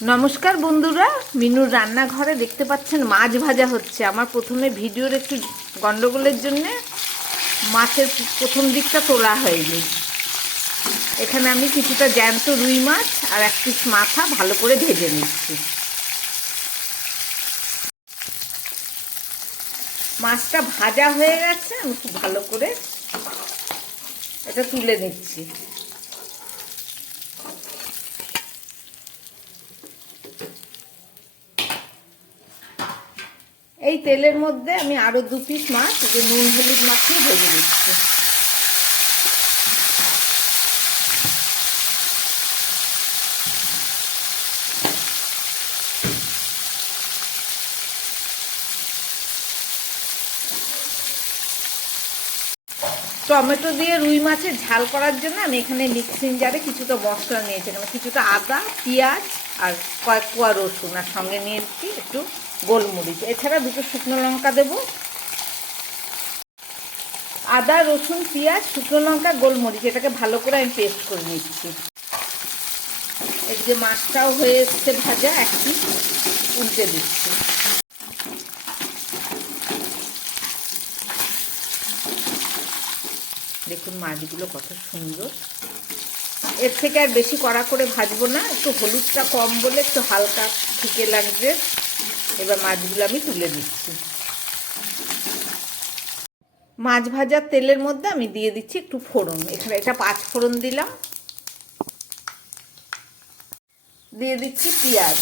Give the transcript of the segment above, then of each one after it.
নমস্কার বন্ধুরা, মিনুর রান্নাঘরে দেখতে পাচ্ছেন মাছ ভাজা হচ্ছে। আমার প্রথমে ভিডিওর একটু গন্ডগোলের জন্য মাছের প্রথম দিকটা তোলা হয়নি। এখানে আমি কিছুটা জ্যান্ত রুই মাছ আর এক পিস মাথা ভালো করে ভেজে নিচ্ছি। মাছটা ভাজা হয়ে গেছে, আমি খুব ভালো করে এটা তুলে নিচ্ছি। এই তেলের মধ্যে আমি আরো 2 পিস মাছ নুন হলুদ মাখিয়ে ভেজে নিচ্ছি। টমেটো দিয়ে রুই মাছের ঝাল করার জন্য আমি এখানে মিক্সিং জারে কিছুটা মশলা নিয়েছি। এখানে কিছুটা আদা, পেঁয়াজ আর কয়েক কোয়া রসুন, আর সঙ্গে নিয়েছি একটু গোলমরিচ, এছাড়া 2টো শুকনো লঙ্কা দেবো। আদা, রসুন, পেঁয়াজ, শুকনো লঙ্কা, গোলমরিচ, এটাকে ভালো করে আমি পেস্ট করে নিচ্ছি। এই যে মাছটাও হয়ে এসছে ভাজা, একটি উল্টে দিচ্ছি। দেখুন মাছগুলো কত সুন্দর। এর থেকে আর বেশি কড়া করে ভাজবো না, একটু হলুদটা কম বলে একটু হালকা ফিকে লাগবে। এবার মাছগুলো আমি তুলে দিচ্ছি। মাছ ভাজার তেলের মধ্যে আমি দিয়ে দিচ্ছি একটু ফোড়ন। এখানে এটা 5 ফোড়ন দিলাম। দিয়ে দিচ্ছি পেঁয়াজ,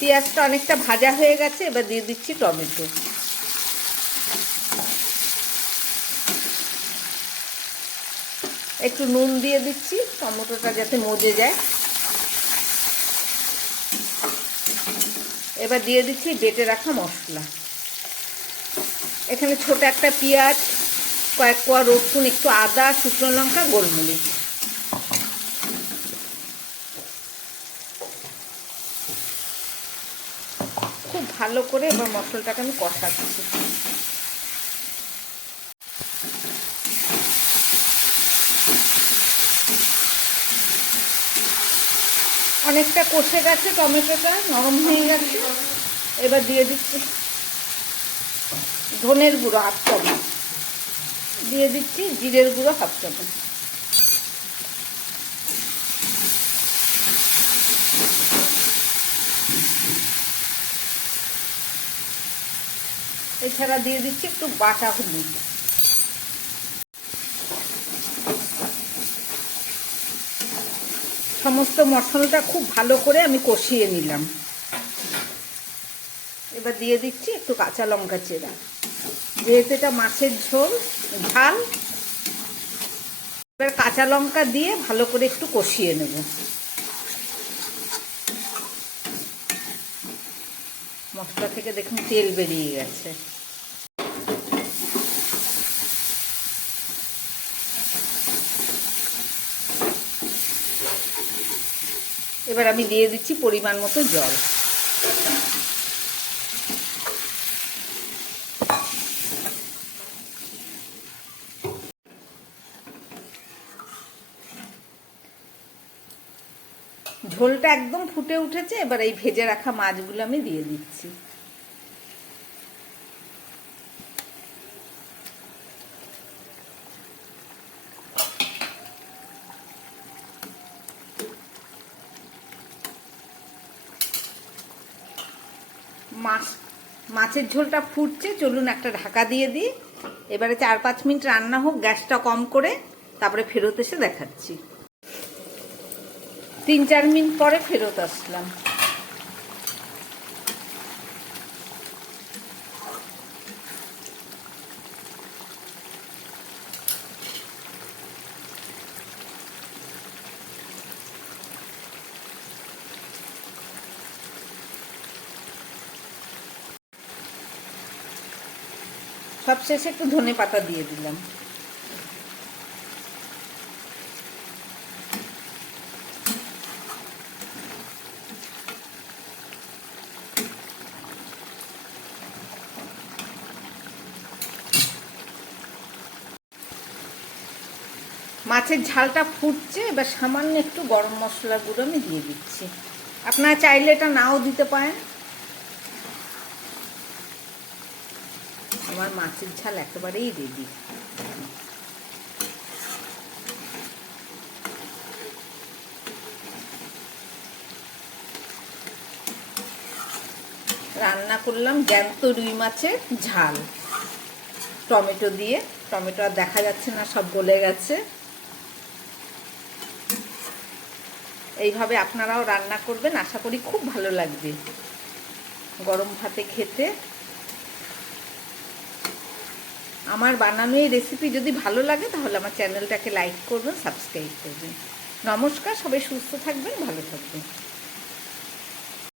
পেঁয়াজটা অনেকটা ভাজা হয়ে গেছে। এবার দিয়ে দিচ্ছি টমেটো। একটু নুন দিয়ে দিচ্ছি টমেটোটা যাতে মজে যায়। এবার দিয়ে দিচ্ছি বেটে রাখা মশলা। এখানে ছোট একটা পেঁয়াজ, কয়েক কোয়া রসুন, একটু আদা, শুকনো লঙ্কা, গোলমরিচ। খুব ভালো করে এবার মশলাটাকে আমি কষাচ্ছি। অনেকটা কষে গেছে, টমেটোটা নরম হয়ে গেছে। এবার দিয়ে দিচ্ছি ধনের গুঁড়ো 1/2 চামচ, দিয়ে দিচ্ছি জিরের গুঁড়ো 1/2 চামচ। এছাড়া দিয়ে দিচ্ছি একটু বাটা হলুদ। সমস্ত মশলাটা খুব ভালো করে আমি কষিয়ে নিলাম। এবার দিয়ে দিচ্ছি একটু কাঁচা লঙ্কা চেরা, যেহেতু এটা মাছের ঝাল। এবার কাঁচা লঙ্কা দিয়ে ভালো করে একটু কষিয়ে নেব। মশলা থেকে দেখুন তেল বেরিয়ে গেছে। এবার আমি দিয়ে দিচ্ছি পরিমাণ মতো জল। ঝোলটা একদম ফুটে উঠেছে। এবার এই ভেজে রাখা মাছগুলো আমি দিয়ে দিচ্ছি। মাছের ঝোলটা ফুটছে, চলুন একটা ঢাকা দিয়ে দিই। এবারে 4-5 মিনিট রান্না হোক, গ্যাসটা কম করে, তারপরে ফেরত এসে দেখাচ্ছি। 3-4 মিনিট পরে ফেরত আসলাম। সবশেষে একটু ধনে পাতা দিয়ে দিলাম। মাছের ঝালটা ফুটছে, এবার সামান্য একটু গরম মশলার গুঁড়ো আমি দিয়ে দিচ্ছি। আপনারা চাইলে এটা নাও দিতে পারেন। আমার মাছের ঝাল একেবারেই রেডি। রান্না করলাম জ্যান্ত রুই মাছের ঝাল টমেটো দিয়ে। টমেটো আর দেখা যাচ্ছে না, সব গলে গেছে। এইভাবে আপনারাও রান্না করবেন, আশা করি খুব ভালো লাগবে গরম ভাতে খেতে। আমার বানানো এই রেসিপি যদি ভালো লাগে তাহলে আমার চ্যানেলটাকে লাইক করবেন, সাবস্ক্রাইব করবেন। নমস্কার, সবাই সুস্থ থাকবেন, ভালো থাকবেন।